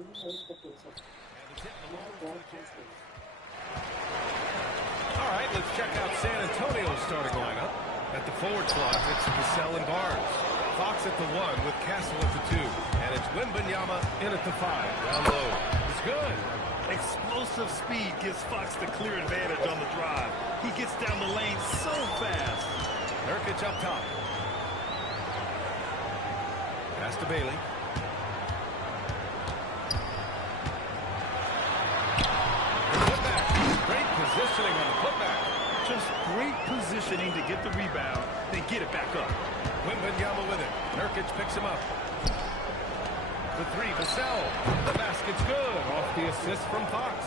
All right, let's check out San Antonio's starting lineup. At the forward slot, it's Cassell and Barnes. Fox at the 1 with Castle at the 2. And it's Wembanyama in at the 5. Down low. It's good. Explosive speed gives Fox the clear advantage on the drive. He gets down the lane so fast. Nurkic up top. Pass to Bailey. Putback. Great positioning on the putback. Just great positioning to get the rebound, then get it back up. Wembanyama with it. Nurkic picks him up. The 3, Vassell. The basket's good. Off the assist from Fox.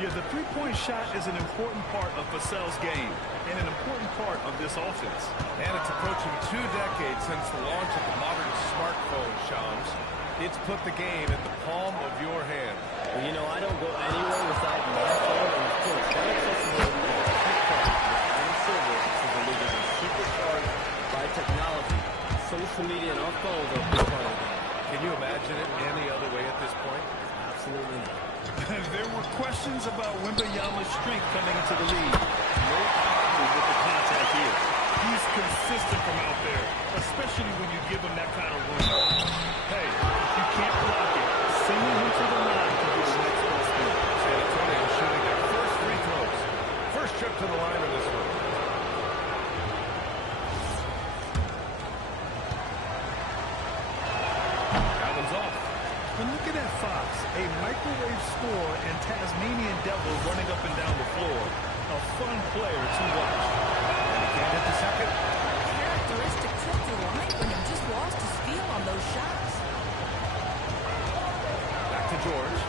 Yeah, the three-point shot is an important part of Vassell's game and an important part of this offense. And it's approaching 2 decades since the launch of the modern smartphone, Shams. It's put the game in the palm of your hand. Well, you know, I don't go anywhere without my phone, and of course, that accessibility is a key part of the silver to the league is supercharged by technology. Social media and our phones are a big part of the game. Can you imagine it any other way at this point? Absolutely not. There were questions about Wembanyama's strength coming into the league. No problem with the contact here. He's consistent from out there, especially when you give him that kind of room. Hey, if you can't block it, sending him to the line to get the next ball speed. San Antonio shooting their first free throws. First trip to the line of this one. Allen's off. And look at that Fox, a microwave score and Tasmanian Devil running up and down the floor. A fun player to watch. And he can't hit the second. Characteristic trip to the line when he just lost his feel on those shots. Back to George.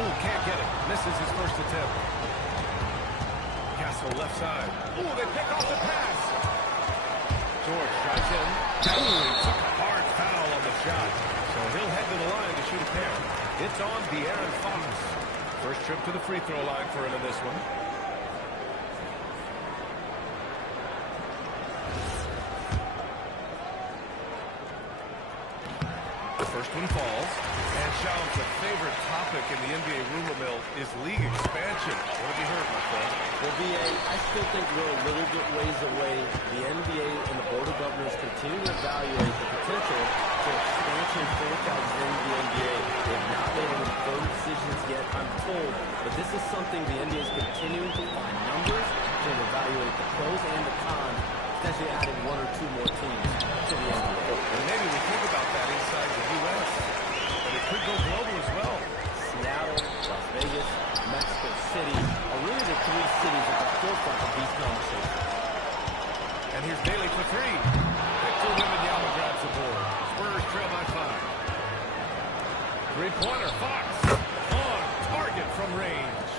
Oh, can't get it. Misses his first attempt. Castle left side. Oh, they pick off the pass. George drives in. Ooh, he took a hard foul on the shot. So he'll head to the line to shoot a pair. It's on De'Aaron Fox. First trip to the free throw line for him in this one. The first one falls. And Shams, a favorite topic in the NBA rumor mill is league expansion. What have you heard, my friend? Well, VA, I still think we're a little bit ways away. The NBA and the Board of Governors continue to evaluate the potential for expansion franchises in the NBA. They have not made any firm decisions yet, I'm told, but this is something the NBA is continuing to find numbers to evaluate the pros and the cons, potentially adding 1 or 2 more teams to the NBA. And maybe we think about that inside the U.S., but it could go global as well. Seattle, Las Vegas, Mexico City are really the 3 cities at the forefront of these conversations. And here's Bailey for 3. Victor Wembanyama grabs the board. Spurs trail by 5. Three-pointer, Fox. On target from range.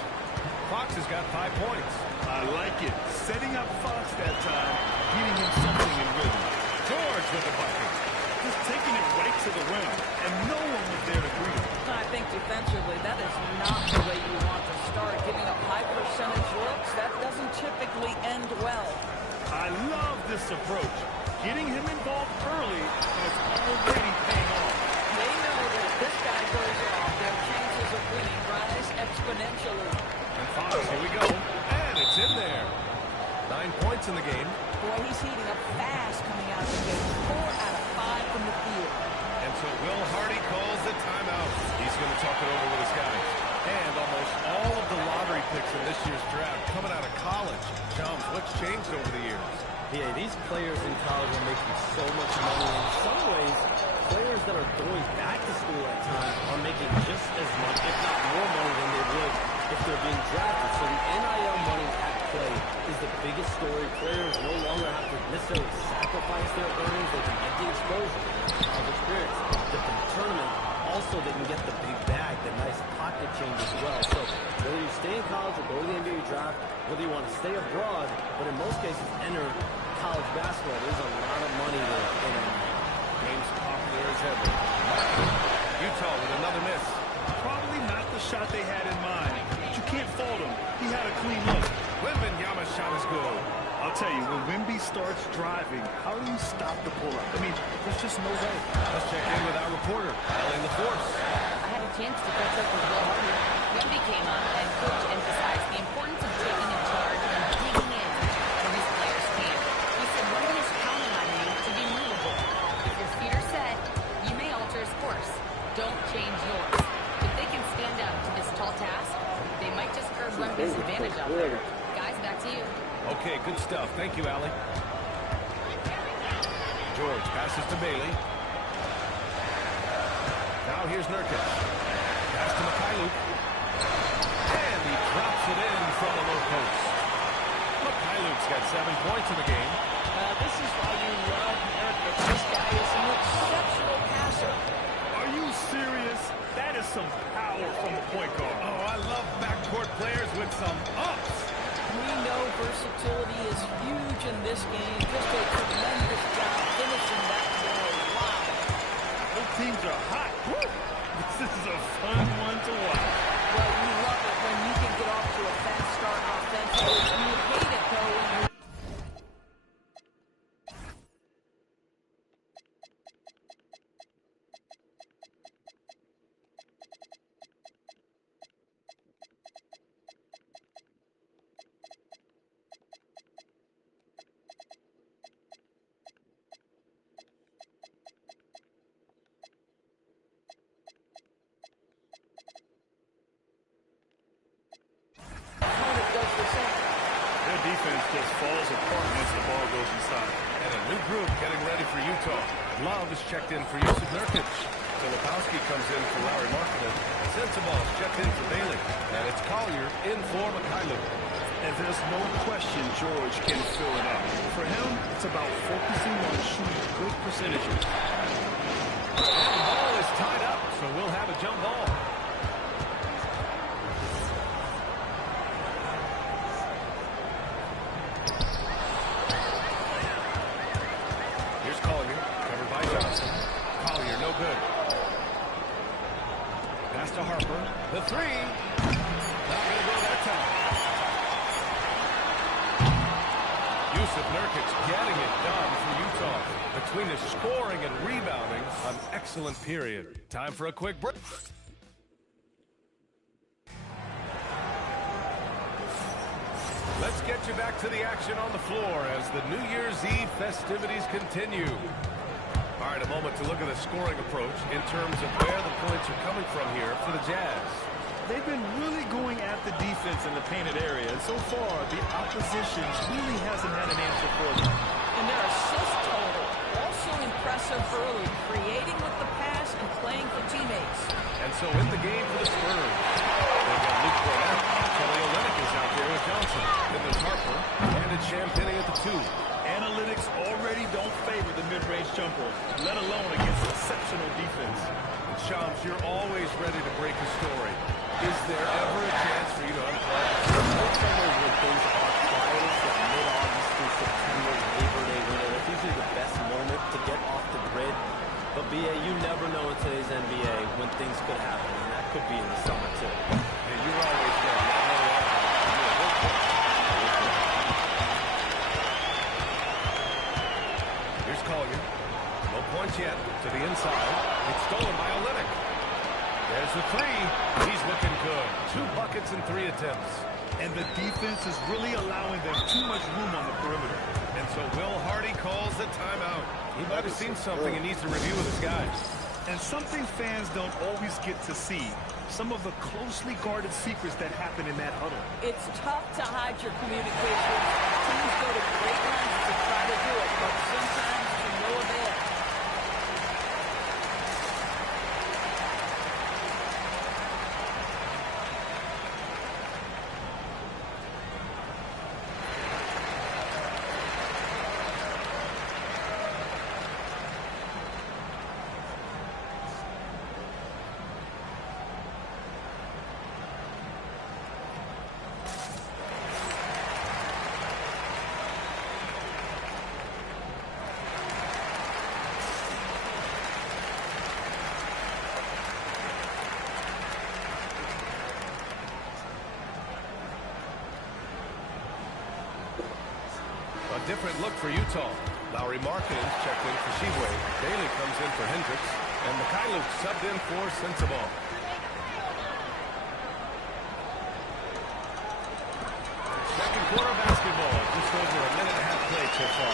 Fox has got 5 points. I like it. Setting up Fox that time, getting him something in rhythm. George with the bucket. Just taking it right to the rim, and no one was there to greet him. I think defensively, that is not the way you want to start. Giving up high percentage looks, that doesn't typically end well. I love this approach. Getting him involved early, and it's already paying off. They know that if this guy goes off, their chances of winning rise exponentially. And Fox, here we go. And it's in there. 9 points in the game. Boy, he's heating up fast coming out of the game. 4 out of 5 from the field. And so Will Hardy calls the timeout. He's going to talk it over with his guys. And almost all of the lottery picks in this year's draft coming out of college. Shams, what's changed over the years? Yeah, these players in college are making so much money. In some ways, players that are going back to school at times are making just as much, if not more money than they would if they're being drafted. So the NIL money at play is the biggest story. Players no longer have to necessarily sacrifice their earnings. They can get the exposure, the college experience, different tournament. Also, they can get the big bag, the nice pocket change as well. So whether you stay in college or go to the NBA draft, whether you want to stay abroad, but in most cases enter college basketball, there's a lot of money there. Game's popular as ever. Utah with another miss. Probably not the shot they had in mind, but you can't fault him. He had a clean look. Wembanyama's shot is good. I'll tell you, when Wemby starts driving, how do you stop the pull-up? I mean, there's just no way. Let's check in with our reporter. chance to catch up with Will Hardy. Wemby came up and coach emphasized the importance of taking in charge and digging in when his players can. He said Wemby is counting on you to be movable. If your feet are set, you may alter his course. Don't change yours. If they can stand up to this tall task, they might just curb Wemby's advantage out there. Guys, back to you. Okay, good stuff. Thank you, Allie. George passes to Bailey. Now here's Nurkic. Pass to Mikhailuk. And he drops it in from the low post. Mikhailuk's got 7 points in the game. This is why you love Nurkic. This guy is an exceptional passer. Are you serious? That is some power from the point guard. Oh, I love backcourt players with some ups. We know versatility is huge in this game. Just a tremendous job finishing that ball. Wow. Both teams are hot. Woo! This is a fun one to watch. Well, you love it when you can get off to a fast start offensively. You hate it, though, when you... opponent does the same. Their defense just falls apart once the ball goes inside. And a new group getting ready for Utah. Love is checked in for Yusuf Nurkic. Filipowski comes in for Larry Markkinen. Sensabaugh is checked in for Bailey. And it's Collier in for Mikhailuk. And there's no question George can fill it up. For him, it's about focusing on shooting good percentages. And the ball is tied up, so we'll have a jump ball. Here's Collier, covered by Johnson. Collier, no good. Pass to Harper. The three. Not going to go that time. Yusuf Nurkic getting it done for Utah. Between his scoring and rebounding, an excellent period. Time for a quick break. Let's get you back to the action on the floor as the New Year's Eve festivities continue. All right, a moment to look at the scoring approach in terms of where the points are coming from here for the Jazz. They've been really going at the defense in the painted area, and so far, the opposition really hasn't had an answer for them. And their assist total, also impressive early, creating with the pass and playing for teammates. And so in the game for the Spurs, they've got Luke Cornett. Kelly Olynyk is out there with Johnson. Then there's Harper, and it's Champagnie at the 2. Analytics already don't favor the mid-range jumper, let alone against exceptional defense. And Shams, you're always ready to break a story. Is there ever a chance for you to unplug? Most summers when things are quietest, like mid-August through September, Labor Day winter, that's usually the best moment to get off the grid. But BA, you never know in today's NBA when things could happen, and that could be in the summer too. And you're always ready. Here's Collier. No points yet. To the inside. It's stolen by Olynyk. There's the three. He's looking good. 2 buckets and 3 attempts. And the defense is really allowing them too much room on the perimeter. And so Will Hardy calls the timeout. He might have seen something he needs to review with his guys. And something fans don't always get to see, some of the closely guarded secrets that happen in that huddle. It's tough to hide your communication. Teams go to great lengths to try to do it, but sometimes to no avail. A different look for Utah. Larry Markkinen checked in for Sheboy. Bailey comes in for Hendricks. And Mikhailuk subbed in for Sensabaugh. basketball. Just over a minute and a half played so far.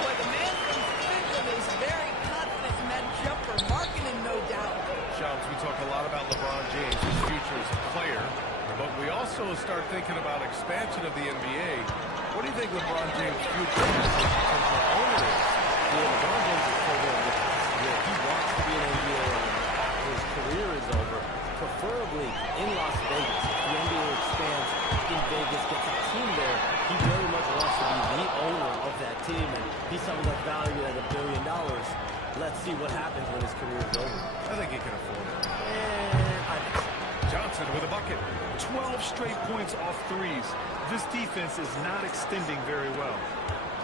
Boy, the man from Finland is very confident in that jumper. Marketing, no doubt. Shams, we talk a lot about LeBron James, his future as a player, but we also start thinking about expansion of the NBA. What do you think LeBron James' future as a potential owner is? Yeah, LeBron James is so good. He wants to be an NBA owner. His career is over, preferably in Las Vegas. If the NBA expands in Vegas, gets a team there, he very much wants to be the owner of that team, and he's someone that's valued at $1 billion. Let's see what happens when his career is over. I think he can afford it. And I think so. Johnson with a bucket. 12 straight points off threes. This defense is not extending very well.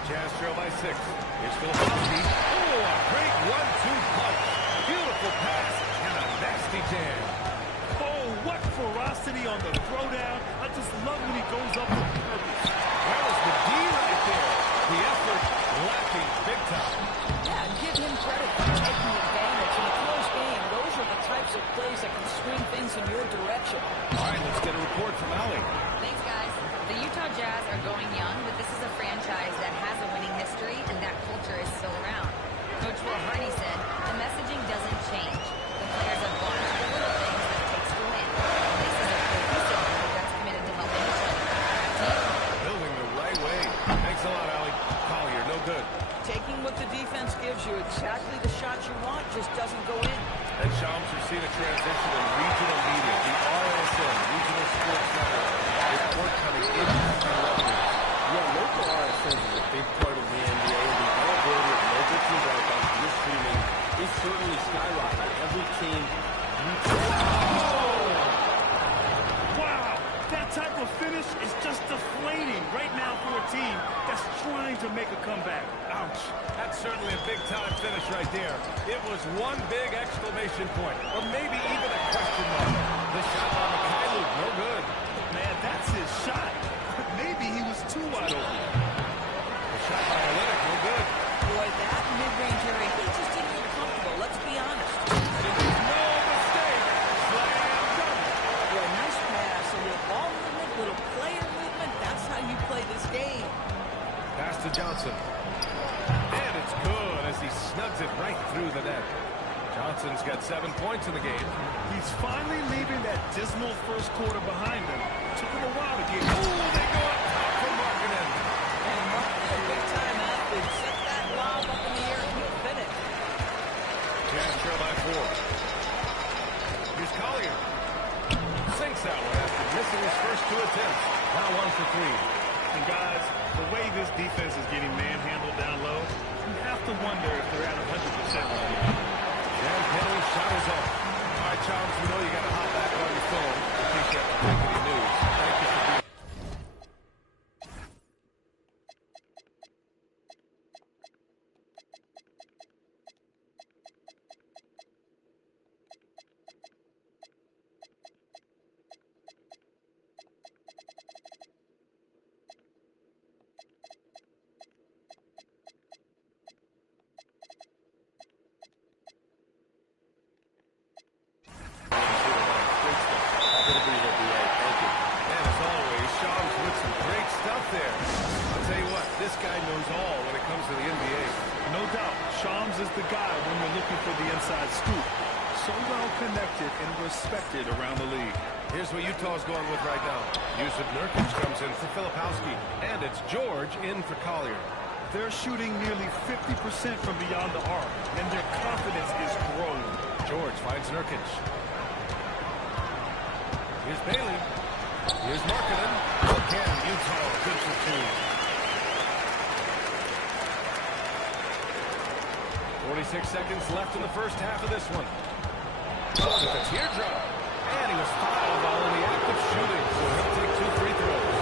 Jazz trail by 6. Here's Filipowski. Oh, a great 1-2 punch. Beautiful pass and a nasty jam. Oh, what ferocity on the throwdown. I just love when he goes up with purpose. That was the D right there. The effort lacking big time. Yeah, and give him credit for taking advantage. In a close game, those are the types of plays that can swing things in your direction. All right, let's get a report from Allie. Thanks, guys. The Utah Jazz are going young, but this is a franchise that has a winning history, and that culture is still around. Coach Will Hardy said, the messaging doesn't change. The players have bought into the little things that it takes to win. This is a cohesive group that's committed to helping each other. Back to you. Building the right way. Thanks a lot, Allie. Collier, no good. Taking what the defense gives you, exactly the shot you want, just doesn't go in. And Shams, we've seen a transition in regional media. The RSN, Regional Sports Network, report coming in from revenues. Yeah, local RSNs is a big part of the NBA, and the availability of local team broadcasts via streaming is certainly skyrocketing. Every team you Wow, that type of finish is just deflating right now for a team that's trying to make a comeback. Ouch. That's certainly a big-time finish right there. It was one big exclamation point, or maybe even a question mark. The shot by Mikhailo, no good. Man, that's his shot. Maybe he was too wide open. The shot by Olynyk, no good. Boy, that mid-range area, he just didn't look comfortable, let's be honest. No mistake. Slam dunk. Boy, nice pass, a little ball movement, little player movement, that's how you play this game. Pass to Johnson. And it's good as he snugs it right through the net. Johnson's got 7 points in the game. He's finally leaving that dismal first quarter behind him. Took him a while to get. Ooh, they go up top for Markkanen. And Markkanen, a big time athlete, set that lob up in the air and he'll finish. Jazz trail by 4. Here's Collier. Sinks that one after missing his first 2 attempts. Now 1 for 3. And guys, the way this defense is getting manhandled down low, you have to wonder if they're at 100% right now. Dan Penny shot is off. All right, Charles, we know you got to hop back on your phone in case you have to take any news. Thank you for being this guy knows all when it comes to the NBA. No doubt, Shams is the guy when you're looking for the inside scoop. So well connected and respected around the league. Here's what Utah's going with right now. Yusuf Nurkic comes in for Filipowski, and it's George in for Collier. They're shooting nearly 50% from beyond the arc, and their confidence is growing. George finds Nurkic. Here's Bailey. Here's Markkanen. Again, Utah good for 2. 46 seconds left in the first half of this one. With a teardrop. And he was fouled while in the act of shooting, so he'll take 2 free throws.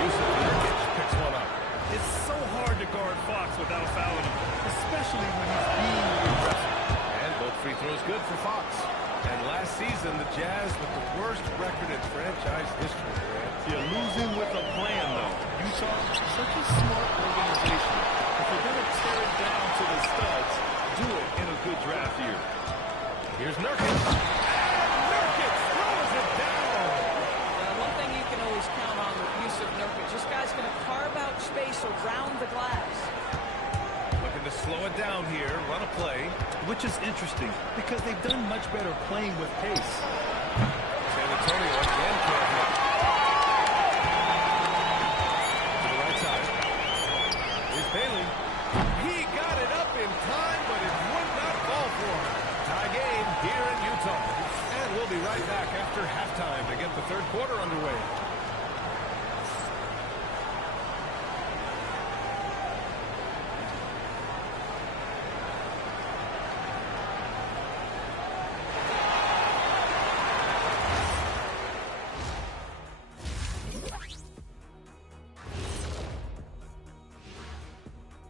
Yusuf Nurkic picks one up. It's so hard to guard Fox without fouling him, especially when he's being aggressive. And both free throws good for Fox. And last season, the Jazz with the worst record in franchise history. You're losing with a plan, though. Utah, such a smart organization. If you're going to tear it down to the studs, do it in a good draft year. Here's Nurkic. And Nurkic throws it down. One thing you can always count on with Yusuf Nurkic, this guy's surround the glass. Looking to slow it down here, run a play. Which is interesting because they've done much better playing with pace. San Antonio again can't hit. To the right side. Here's Bailey. He got it up in time, but it would not fall for him. Tie game here in Utah. And we'll be right back after halftime to get the third quarter underway.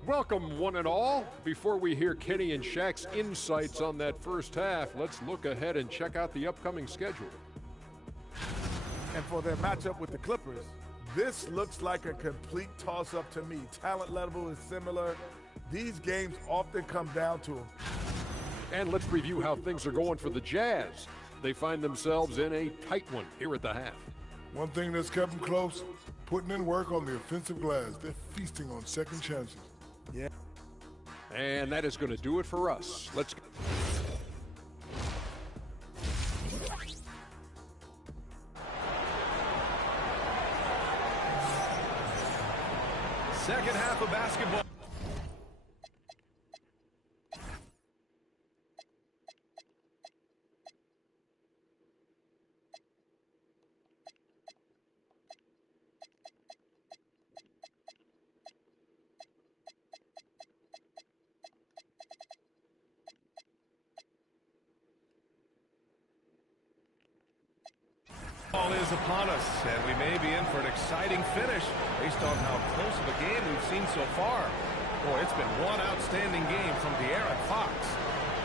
Welcome, one and all. Before we hear Kenny and Shaq's insights on that first half, let's look ahead and check out the upcoming schedule. And for their matchup with the Clippers, this looks like a complete toss-up to me. Talent level is similar. These games often come down to them. And let's preview how things are going for the Jazz. They find themselves in a tight one here at the half. One thing that's kept them close, putting in work on the offensive glass. They're feasting on second chances. Yeah. And that is going to do it for us. Let's go. Second half of basketball. Ball is upon us, and we may be in for an exciting finish based on how close of a game we've seen so far. Boy, it's been one outstanding game from De'Aaron Fox.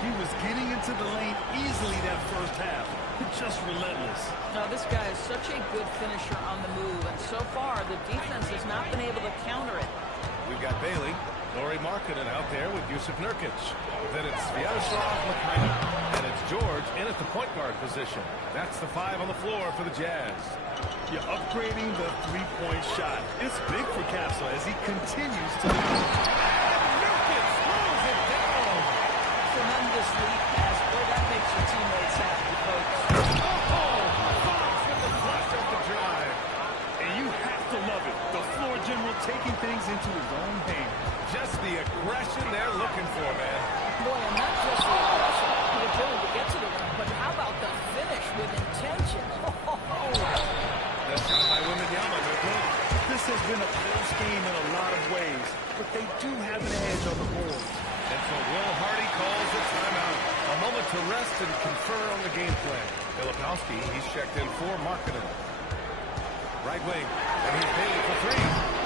He was getting into the lane easily that first half. Just relentless. Now, this guy is such a good finisher on the move, and so far, the defense has not been able to counter it. We've got Bailey, Lauri Markkanen out there with Jusuf Nurkic. Then it's Sviatoslav Mikhailuk, and it's George in at the point guard position. That's the five on the floor for the Jazz. You're upgrading the three-point shot. It's big for Castle as he continues to lead. Nurkic throws it down. Tremendous lead pass. Boy, that makes your teammates happy, folks. Oh, Fox with the flush off the drive. And you have to love it. The floor general taking things into his own hands. Just the aggression they're looking for, man. Boy, and not just the aggression, the ability to get to the rim, but how about the finish with intention? That shot by Wembanyama, no good. This has been a close game in a lot of ways, but they do have an edge on the board. And so Will Hardy calls a timeout. A moment to rest and confer on the game plan. Filipowski, he's checked in for Markkanen. Right wing, and he's Bailey for three.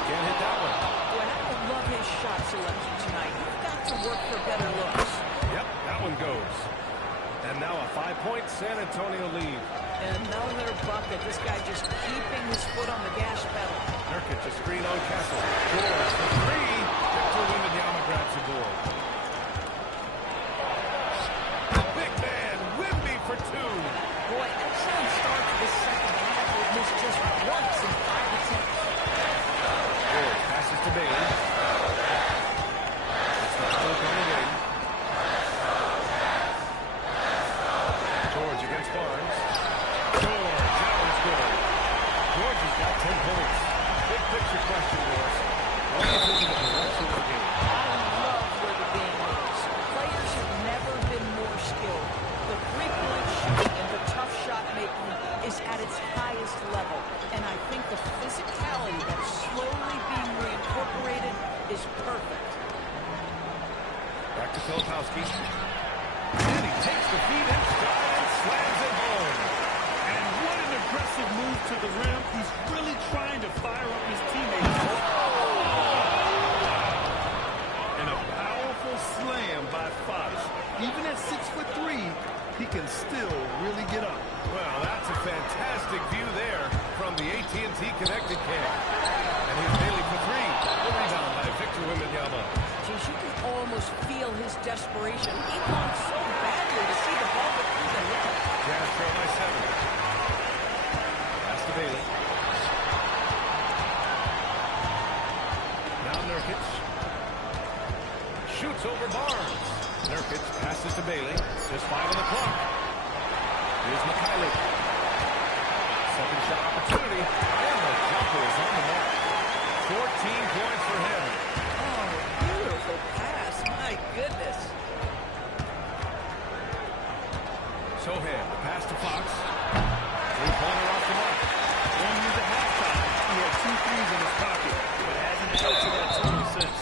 Can't hit that one. Boy, I don't love his shot selection tonight. You've got to work for better looks. Yep, that one goes. And now a 5-point San Antonio lead. Another bucket. This guy just keeping his foot on the gas pedal. Nurkic, a screen on Castle. George for three. Victor Wembanyama grabs the board. The big man, Wemby for two. Boy, excellent start to the second half. It missed just once in 5 attempts. George passes to Bailey. It's not Cook on the wing. George against Barnes. George, that one's good. George has got 10 points. Big picture question, Morris. What do you think of the direction of the game? I love where the game is. Players have never been more skilled. The three-point shooting and the tough shot making is at its highest level. And I think the physicality that's slowly being reincorporated is perfect. Back to Filipowski. And he takes the feet in stride and slams it home. And what an aggressive move to the rim. He's really trying to fire up his teammates. And a powerful slam by Fox. Even at 6'3", he can still really get up. Well, that's a fantastic view there from the AT&T Connected Cam. And here's Bailey for three. The rebound by Victor Wembanyama. Geez, you can almost feel his desperation. He wants so badly to see the ball get through the rim. Jazz trail by 7. Pass to Bailey. Now passes to Bailey. Just 5 on the clock. Here's Mikhailuk. Second shot opportunity. And the jumper is on the mark. 14 points for him. Oh, beautiful pass. My goodness. Sohan, the pass to Fox. Three-pointer off the mark. Going into halftime, he had 2 threes in his pocket, but hasn't added to that total since.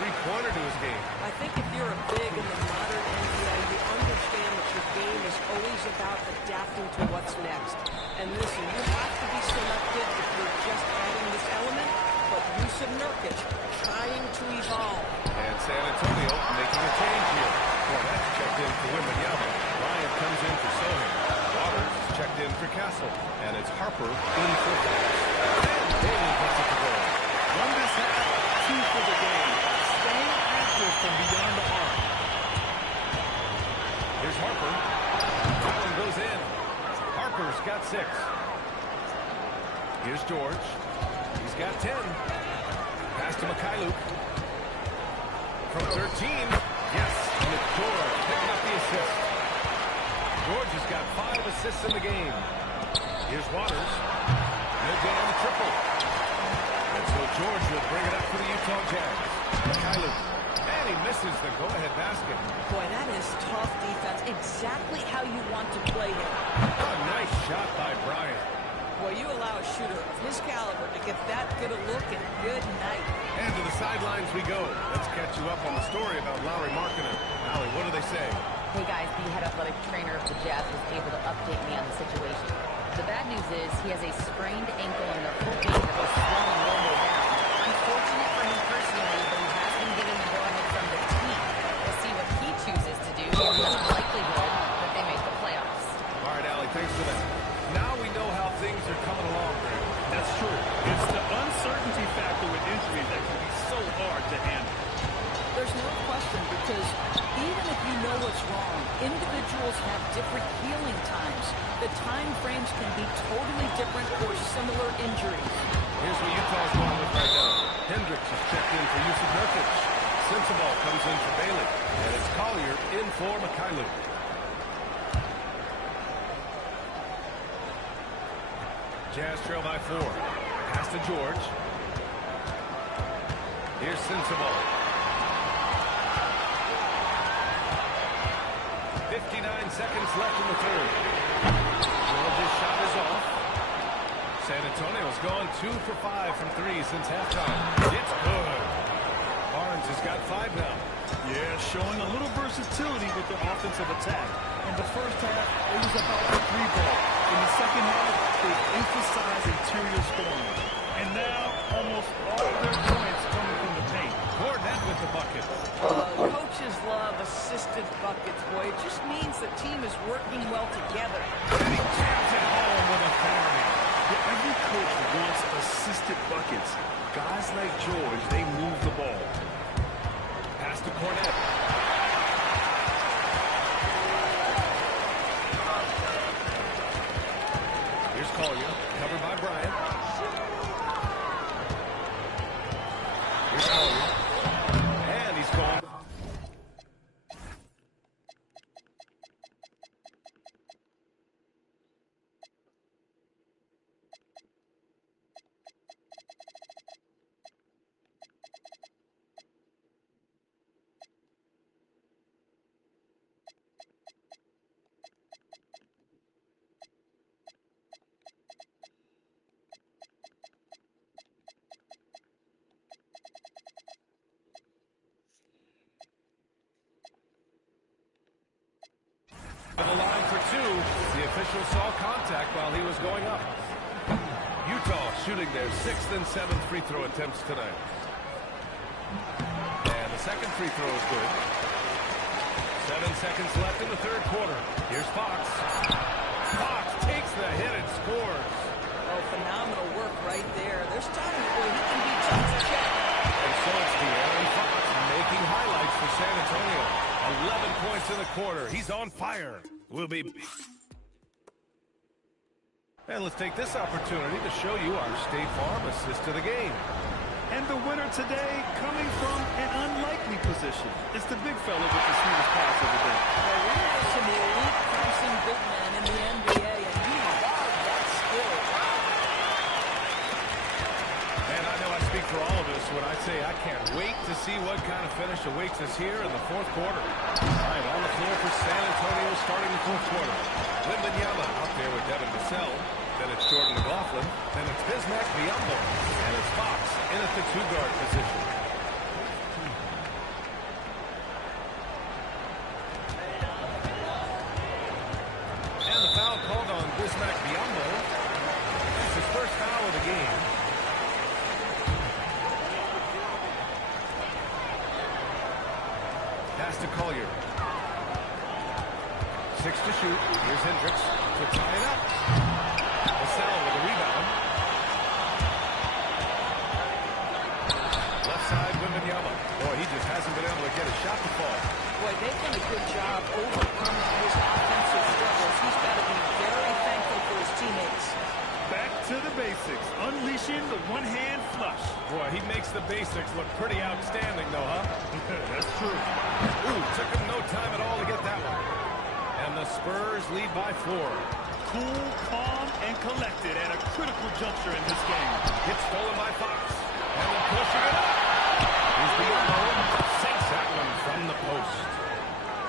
Three-pointer to his game. I think if you're a big in the modern NBA, you understand that your game is always about adapting to what's next. And listen, you have to be selective if you're just adding this element, but Yusuf Nurkic trying to evolve. And San Antonio making a change here. Cornette's checked in for Wembanyama. Ryan comes in for Sohan. Waters checked in for Castle. And it's Harper in for Fox. And Bailey gets it to go. Won this half, 2 for the game. Staying active from beyond the arc. Here's Harper. Allen goes in. Harper's got 6. Here's George. He's got 10. Pass to Mikhailuk. From 13. Yes, and it's George picking up the assist. George has got 5 assists in the game. Here's Waters. No good on the triple. And so George will bring it up for the Utah Jazz. Mikhailuk. And he misses the go-ahead basket. Boy, that is tough defense. Exactly how you want to play him. A nice shot by Bryant. Well, you allow a shooter of his caliber to get that good a look, and good night. And to the sidelines we go. Let's catch you up on the story about Lauri Markkanen. Allie, what do they say? Hey guys, the head athletic trainer of the Jazz was able to update me on the situation. The bad news is he has a sprained ankle and they're hoping that the swelling will go down. Unfortunate for him personally, but he has been given the go-ahead from the team. We'll see what he chooses to do given the likelihood that they make the playoffs. All right, Allie, thanks for that. Now we know how things are coming along. That's true. It's the uncertainty factor with injuries that can be so hard to handle. There's no question, because even if you know what's wrong, individuals have different healing times. The time frames can be totally different for similar injuries. Here's what Utah's going with right now. Hendricks is checked in for Yusuf Nurkic. Sensabaugh comes in for Bailey. And it's Collier in for Mikhailuk. Jazz trail by 4. Pass to George. Here's Sensabaugh. 59 seconds left in the third. George's shot is off. San Antonio's gone 2 for 5 from 3 since halftime. It's good. Barnes has got 5 now. Yeah, showing a little versatility with their offensive attack. In the first half, it was about the 3-ball. In the second half, they emphasized interior scoring. And now, almost all of their points coming from the paint. Cornette with the bucket. Coaches love assisted buckets, boy. It just means the team is working well together. And he jams it home with authority. Yeah, every coach wants assisted buckets. Guys like George, they move the ball. Pass to Cornette. Here's Collier, covered by Bryant. Here's Collier. And he's gone. The line for 2. The official saw contact while he was going up. Utah shooting their 6th and 7th free throw attempts tonight. And the second free throw is good. 7 seconds left in the third quarter. Here's Fox. Fox takes Takes the hit and scores. Oh, phenomenal work right there. There's times where he can be tough to check. And so it's De'Aaron Fox making highlights for San Antonio. 11 points in the quarter. He's on fire. We'll be... And let's take this opportunity to show you our State Farm assist to the game. And the winner today coming from an unlikely position. It's the big fella with the sweetest pass of the day. Well, we have some elite passing big men in the NBA, and you love that skill. And I know I speak for all of us when I say I can't wait to see what kind of finish awaits us here in the fourth quarter. All right, on the floor for San Antonio starting the fourth quarter. Wembanyama out there with Devin Vassell. Then it's Jordan McLaughlin. Then it's Bismack Biyombo. And it's Fox in at the two-guard position. And the foul called on Bismack Biyombo. That's his first foul of the game. Pass to Collier. 6 to shoot. Here's Hendricks to tie it up. Vassell with a rebound. Left side, Wembanyama. Boy, he just hasn't been able to get a shot to fall. Boy, they've done a good job overcoming his offensive struggles. He's got to be very thankful for his teammates. Back to the basics, unleashing the one-hand flush. Boy, he makes the basics look pretty outstanding, though, huh? That's true. Ooh, took him no time at all to get that one. And the Spurs lead by 4. Cool, calm, and collected at a critical juncture in this game. Gets stolen by Fox. And they're pushing it up. Here's Biyombo. Sinks that one from the post.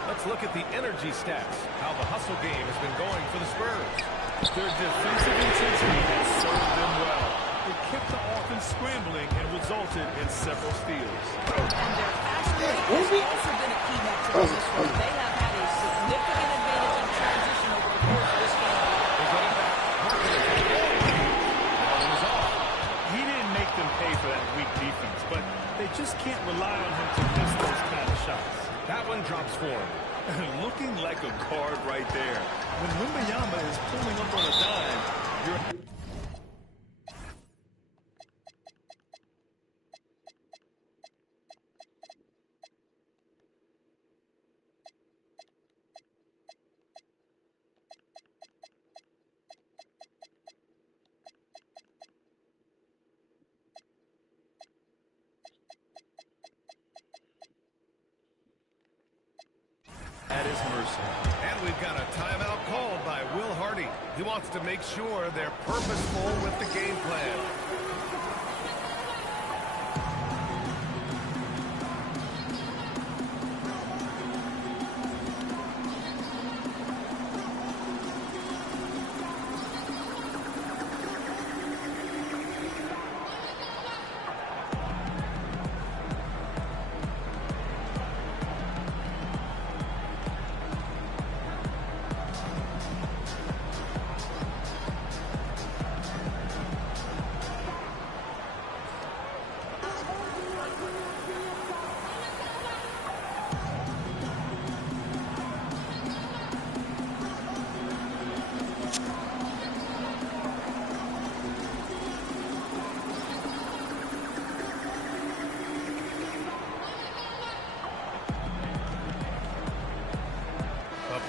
Let's look at the energy stats. How the hustle game has been going for the Spurs. Their defensive intensity has served them well. It kept the offense scrambling and resulted in several steals. And their fast break has also been a key metric in this one. They have had a significant advantage in transition over the course of this game. They get it back. That one is off. He didn't make them pay for that weak defense, but they just can't rely on him to miss those kind of shots. That one drops for him. Looking like a card right there. When Wembanyama is pulling up on a dime, you're... at his mercy. And we've got a timeout called by Will Hardy. He wants to make sure they're purposeful with the game plan.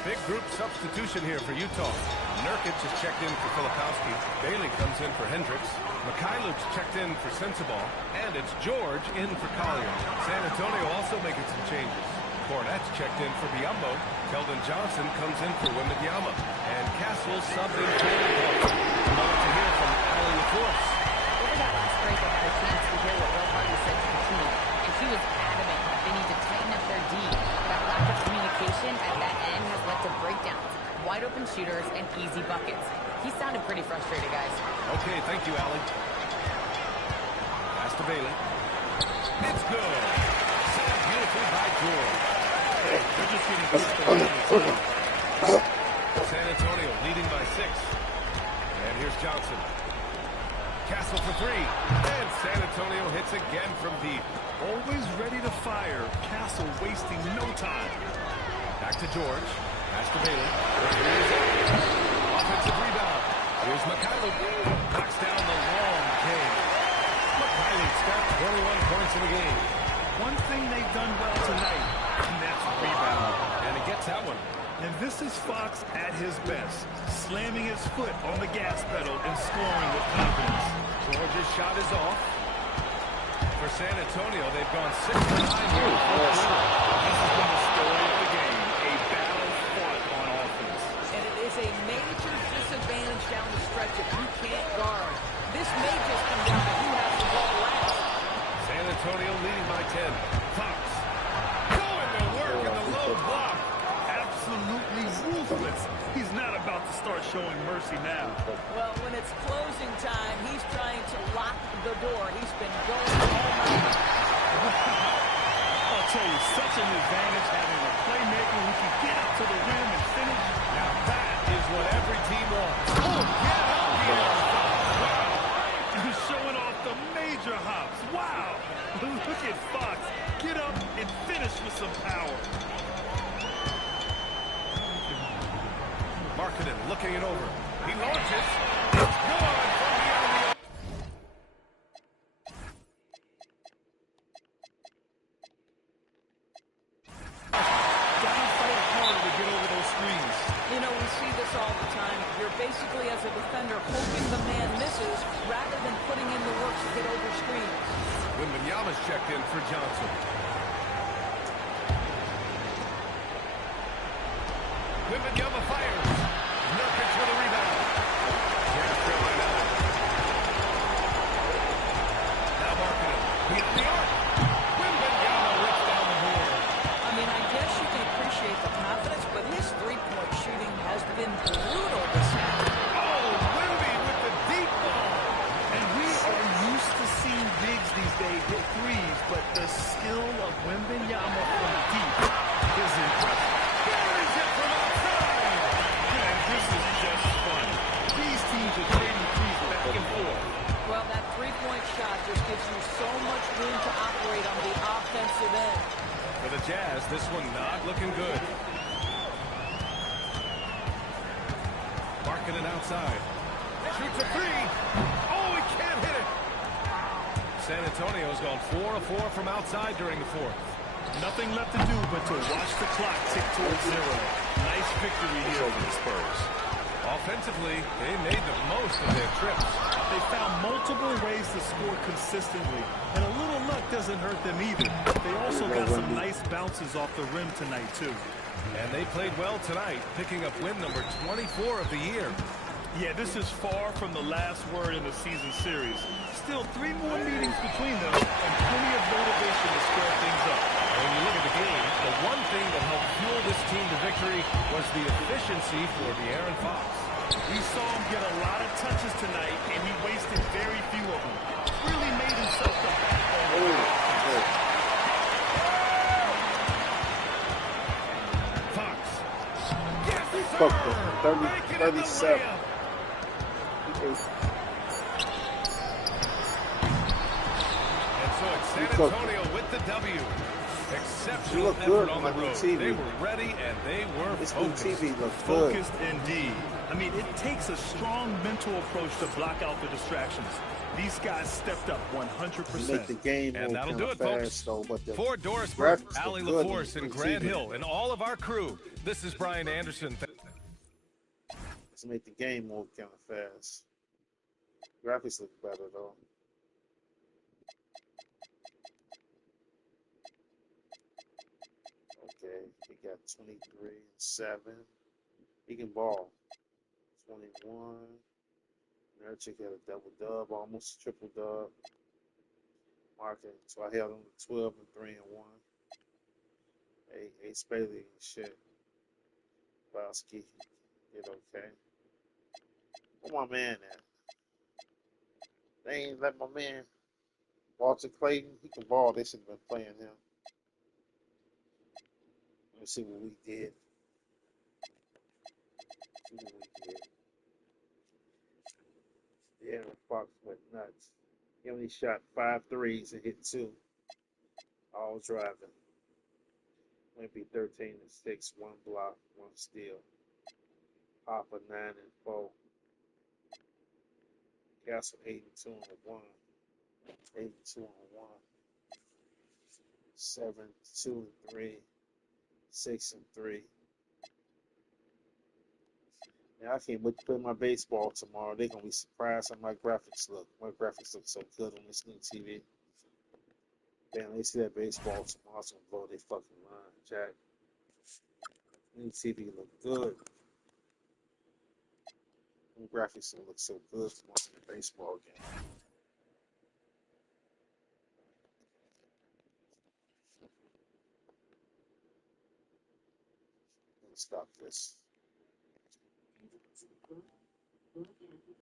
Big group substitution here for Utah. Nurkic is checked in for Filipowski. Bailey comes in for Hendricks. Mikhailuk's checked in for Sensabaugh. And it's George in for Collier. San Antonio also making some changes. Cornette's checked in for Biyombo. Keldon Johnson comes in for Wembanyama. And Castle subbed in for Biyombo. A moment to hear from Allie LaForce. Over that last break, I had a chance to hear what Will Hardy said to the team, and he was adamant that they need to tighten up their D. That lack of communication at that end has led to breakdowns, wide open shooters, and easy buckets. He sounded pretty frustrated, guys. Okay, thank you, Allie. Pass to Bailey. It's good. Set beautifully by George. They're just getting pushed. San Antonio leading by 6. And here's Johnson. Castle for 3. And San Antonio hits again from deep. Always ready to fire. Castle wasting no time. Back to George. Pass to Bailey. The three is up. Offensive rebound. Here's Mikhailuk. Knocks down the long game. Mikhailuk's got 21 points in the game. One thing they've done well tonight, and that's rebound. And he gets that one. And this is Fox at his best, slamming his foot on the gas pedal and scoring with confidence. Georgia's shot is off. For San Antonio, they've gone 6 for 9 here. This has been the story of the game, a battle fought on offense. And it is a major disadvantage down the stretch if you can't guard. This may just come down to who has the ball last. San Antonio leading by 10. Fox going to work in the low block. Absolutely ruthless. He's not about to start showing mercy now. Well, when it's closing time, he's trying to lock the door. He's been going all night. I'll tell you, such an advantage having a playmaker who can get up to the rim and finish. Now that is what every team wants. Oh, get up here. Wow. He's showing off the major hops. Wow. Look at Fox. Get up and finish with some power. Markkanen looking it over. He launches. It's good from beyond the arc. Gotta fight harder to get over those screens. You know, we see this all the time. You're basically, as a defender, hoping the man misses rather than putting in the work to get over screens. Wembanyama's checked in for Johnson. Wembanyama fires. Nurkic for the rebound. Here's Carolina. Now Markkanen. Beyond the arc. Wembanyama rips down the board. I mean, I guess you can appreciate the confidence, but his three-point shooting has been brutal this year. Oh, Wemby with the deep ball. And we are used to seeing bigs these days hit threes, but the skill of Wembanyama from deep is impressive. Buries it from outside. And this is just fun. These teams are trading threes back and forth. Well, that three-point shot just gives you so much room to operate on the offensive end. For the Jazz, this one not looking good. Markkanen outside. Shoots a three. Oh, he can't hit it. San Antonio's gone 4 of 4 from outside during the fourth. Nothing left to do but to watch the clock tick towards 0. Nice victory here for the Spurs. Offensively, they made the most of their trips. They found multiple ways to score consistently, and a little luck doesn't hurt them either. They also got some nice bounces off the rim tonight, too. And they played well tonight, picking up win number 24 of the year. Yeah, this is far from the last word in the season series. Still 3 more meetings between them, and plenty of motivation to square things up. When you look at the game, the one thing that helped fuel this team to victory was the efficiency for De'Aaron Fox. We saw him get a lot of touches tonight, and he wasted very few of them. Really made himself the backbone. Fox. Yes, sir! Fuck them. 37. And so it's San Antonio with the W. Exceptional look effort good on the on road. TV. They were ready and they were This new focused. TV looks good. Focused indeed. I mean, it takes a strong mental approach to block out the distractions. These guys stepped up 100%. Make the game And more that'll kind do of it, folks. fast, though, but the For Doris Burke, graphics look Ali good LaForce, on and the Grant TV. Hill, and all of our crew, this is Brian Anderson. Let's make the game more kind of fast. Graphics look better, though. Okay, he got 23 and 7. He can ball. 21. Nurkic got a double-dub, almost a triple-dub. Marking, so I held him to 12 and 3 and 1. Ace Bailey and shit. Bowski did okay. Where my man at? They ain't let my man Walter Clayton. He can ball. They should have been playing him. Let's see what we did. Yeah, Fox went nuts. He only shot 5 threes and hit 2. All driving. Might be 13 and 6, 1 block, 1 steal. Papa 9-4. Castle 82-1. 82-1. 7-2-3. 6-3. Yeah, I can't wait to play my baseball tomorrow. They're gonna be surprised how my graphics look. My graphics look so good on this new TV. Man, they see that baseball tomorrow, it's gonna blow their fucking mind, Jack. New TV look good. New graphics look so good for my baseball game. Let's stop this.